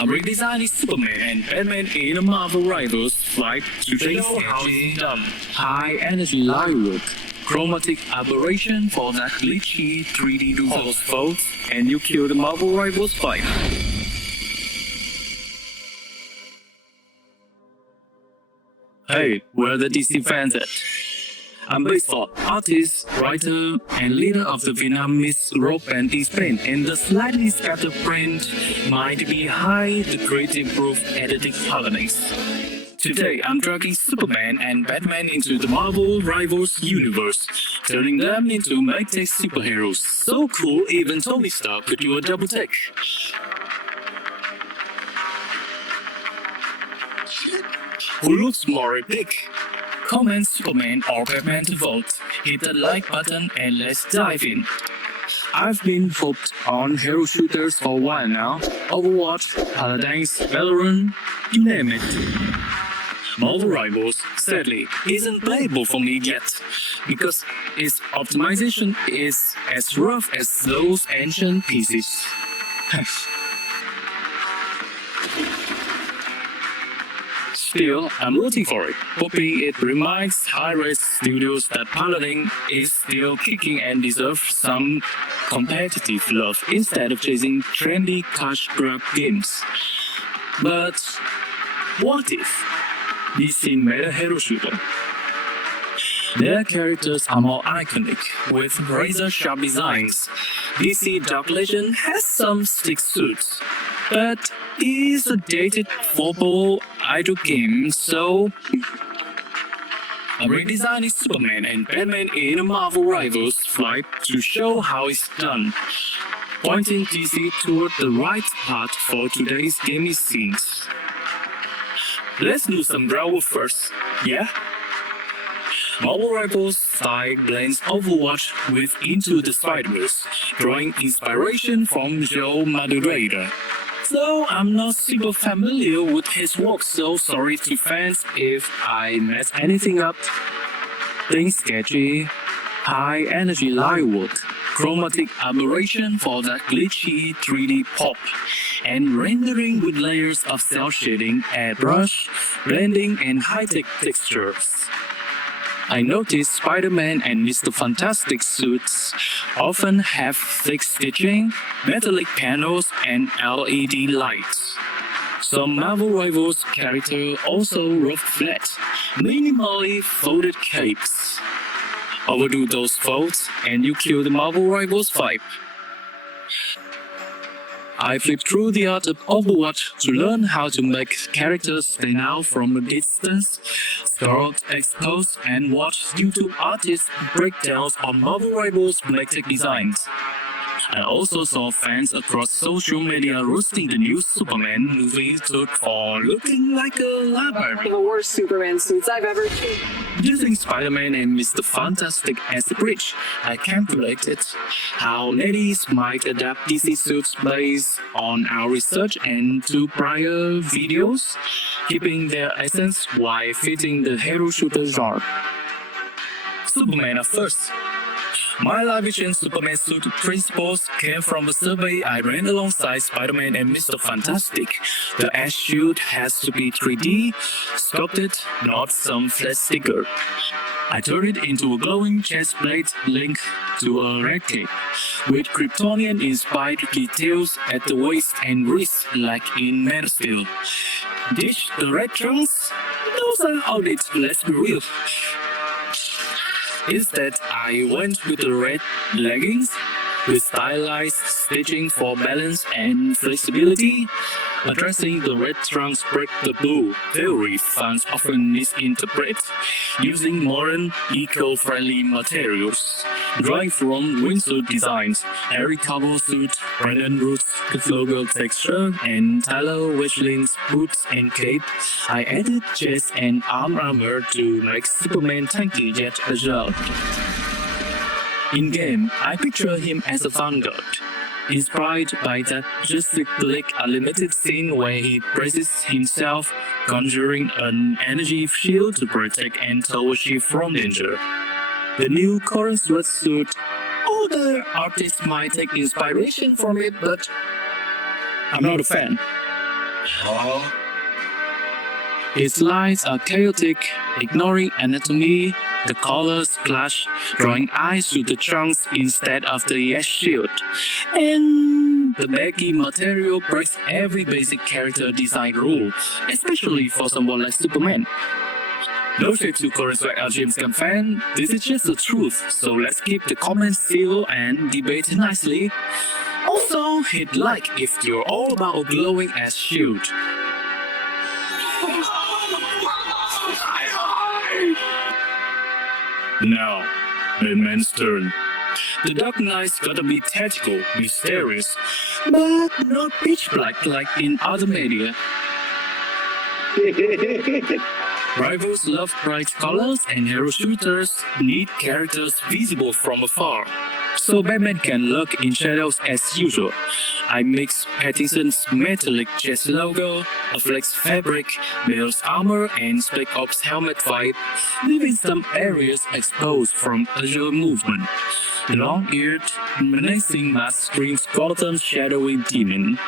A redesigned Superman and Batman in a Marvel Rivals fight to show how it's done. High energy light work, chromatic aberration for that glitchy 3D Basephoth, and you kill the Marvel Rivals fight. Hey, where the DC fans at? I'm Basephoth, artist, writer, and leader of the Vietnamese rock band EzPain, and the slightly scatterbrained mind behind the creative group Edenic Paladins. Today, I'm dragging Superman and Batman into the Marvel Rivals universe, turning them into mech-tech superheroes. So cool, even Tony Stark could do a double take. Who looks more epic? Comment Superman or Batman to vote. Hit the like button and let's dive in. I've been hooked on hero shooters for a while now. Overwatch, Paladins, Valorant, you name it. Marvel Rivals, sadly, isn't playable for me yet, because its optimization is as rough as those ancient pieces. Still, I'm rooting for it, hoping it reminds high-res studios that Paladin is still kicking and deserves some competitive love instead of chasing trendy cash grab games. But what if DC made a hero shooter? Their characters are more iconic, with razor-sharp designs. DC Dark Legend has some stick suits, but is a dated football idle game, so a redesigned Superman and Batman in a Marvel Rivals fight to show how it's done, pointing DC toward the right path for today's gaming scenes. Let's do some brawl first, yeah? Marvel Rivals style blends Overwatch with Into the Spider-Verse, drawing inspiration from Joe Madureira. Though I'm not super familiar with his work, so sorry to fans if I mess anything up. Things sketchy, high energy light work, chromatic aberration for that glitchy 3D pop, and rendering with layers of cel shading, airbrush, blending, and high-tech textures. I noticed Spider-Man and Mr. Fantastic suits often have thick stitching, metallic panels, and LED lights. Some Marvel Rivals characters also rock flat, minimally folded capes. Overdo those folds and you kill the Marvel Rivals vibe. I flipped through the art of Overwatch to learn how to make characters stand out from a distance, scroll expose, and watch YouTube artists breakdowns on Marvel Rivals' mech-tech designs. I also saw fans across social media roasting the new Superman movie suit for looking like a library. The worst Superman suits I've ever seen. Using Spider-Man and Mr. Fantastic as the bridge, I calculated how NetEase might adapt DC suits based on our research and two prior videos, keeping their essence while fitting the hero shooter genre. Superman at first. My live-action Superman suit principles came from a survey I ran alongside Spider-Man and Mr. Fantastic. The ash suit has to be 3D, sculpted, not some flat sticker. I turned it into a glowing chest plate linked to a red cape, with Kryptonian-inspired details at the waist and wrist like in Man of Steel. Ditch the red trunks? Those are outdated, let's be real. Instead, I went with the red leggings with stylized stitching for balance and flexibility. Addressing the red trunks break the blue theory fans often misinterpret, using modern, eco-friendly materials. Drawing from wingsuit designs, Harry Cavill suit, Brandon Root's logo texture, and Tyler Wechlin's boots and cape, I added chest and arm armor to make Superman tanky yet agile. In-game, I picture him as a vanguard, inspired by that Justice League Unlimited scene where he braces himself, conjuring an energy shield to protect and tow a ship from danger. The new Coral sweatsuit, older artists might take inspiration from it, but I'm not a fan. Its lines are chaotic, ignoring anatomy. The colors clash, drawing eyes to the trunks instead of the S shield. And the baggy material breaks every basic character design rule, especially for someone like Superman. No shade to correspect our James Gunn fan, this is just the truth, so let's keep the comments civil and debate nicely. Also, hit like if you're all about a glowing ass shield. Now, Batman's turn. The Dark Knight's gotta be tactical, mysterious, but not pitch black like in other media. Rivals love bright colors and hero shooters need characters visible from afar. So Batman can lurk in shadows as usual. I mix Pattinson's metallic chest logo, a flex fabric, Bale's armor and Spec Ops helmet vibe, leaving some areas exposed from Azure movement. The long-eared, menacing mask screams Gotham's shadowy demon.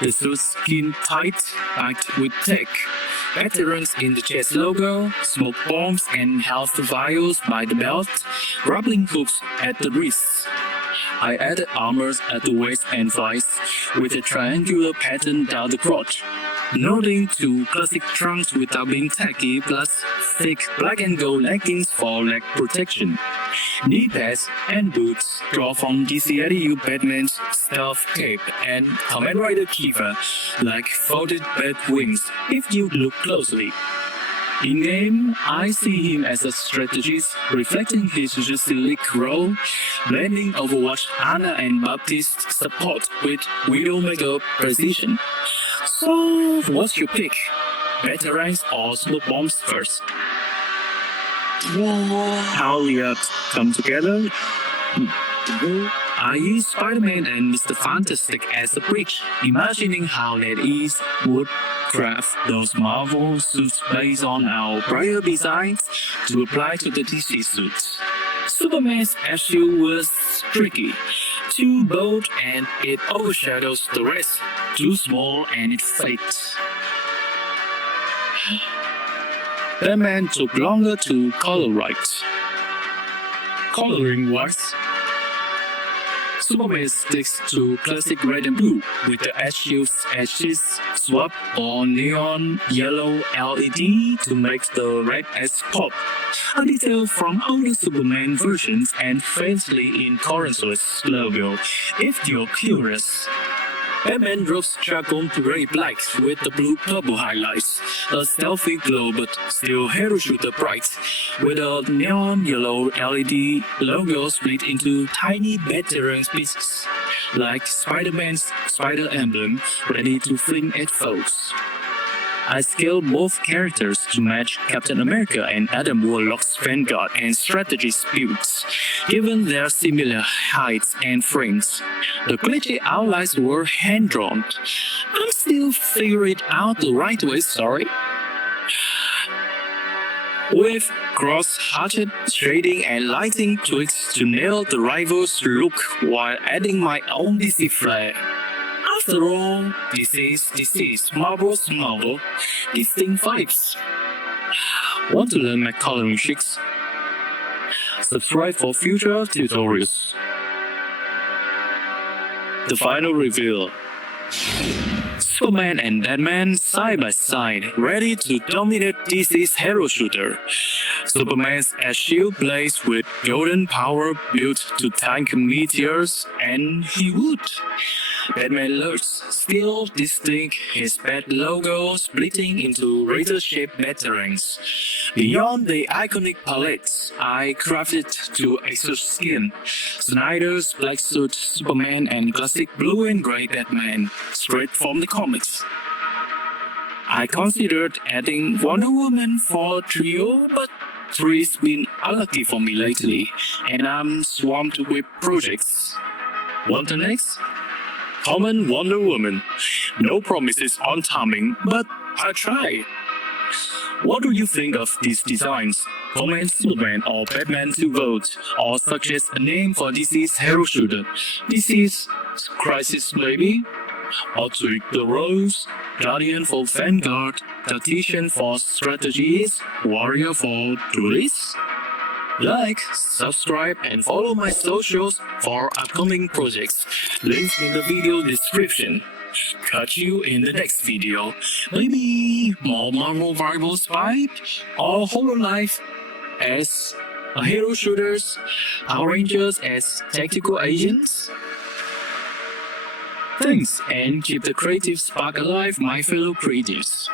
The suit's skin tight, packed with tech. Veterans in the chest logo, smoke bombs and health vials by the belt, grappling hooks at the wrists. I added armors at the waist and thighs, with a triangular pattern down the crotch. Nodding to classic trunks without being tacky, plus thick black and gold leggings for leg protection. Knee pads and boots draw from DCADU Batman's stealth cape and Kamen Rider Kiva, like folded bat wings if you look closely. In-game, I see him as a strategist, reflecting his Justice role, blending Overwatch Ana and Baptiste support with Widowmaker precision. So, what's your pick? Veterans or smoke bombs first? How we come together? I use Spider-Man and Mr. Fantastic as a bridge, imagining how NetEase would craft those Marvel suits based on our prior designs to apply to the DC suits. Superman's issue was tricky, too bold and it overshadows the rest, too small and it fades. Batman took longer to color right. Coloring wise, Superman sticks to classic red and blue with the edges swapped on neon yellow LED to make the red edge pop. A detail from older Superman versions and faintly in Coruscant's logo, if you're curious. Batman drops charcoal gray black with the blue purple highlights, a stealthy glow but still hero shooter bright, with a neon yellow LED logo split into tiny veteran pieces, like Spider-Man's spider emblem ready to fling at foes. I scaled both characters to match Captain America and Adam Warlock's Vanguard and Strategist builds, given their similar heights and frames. The glitchy outlines were hand-drawn. I'm still figuring it out the right way, sorry. With cross-hatched shading and lighting tweaks to nail the rival's look while adding my own DC flair. After all, this is Marvel's Marvel, distinct vibes. Want to learn my coloring tricks? Subscribe for future tutorials. The final reveal. Superman and Batman side by side, ready to dominate DC's hero shooter. Superman's shield blazed with golden power built to tank meteors, and he would. Batman lurks, still distinct, his bat logo splitting into razor-shaped veterans. Beyond the iconic palettes, I crafted two extra skin, Snyder's black suit Superman and classic blue and grey Batman, straight from the comics. I considered adding Wonder Woman for a trio, but three's been unlucky for me lately, and I'm swamped with projects. Want the next? Common Wonder Woman. No promises on timing, but I try. What do you think of these designs? Comment Superman or Batman to vote, or suggest a name for DC's hero shooter. DC's Crisis maybe? Outwit the Rose, Guardian for Vanguard, Tactician for Strategies, Warrior for Duelists. Like, subscribe, and follow my socials for upcoming projects. Links in the video description. Catch you in the next video. Maybe more Marvel Rivals vibe or Hololive as a hero shooters, Power Rangers as tactical agents. Thanks, and keep the creative spark alive, my fellow creatives.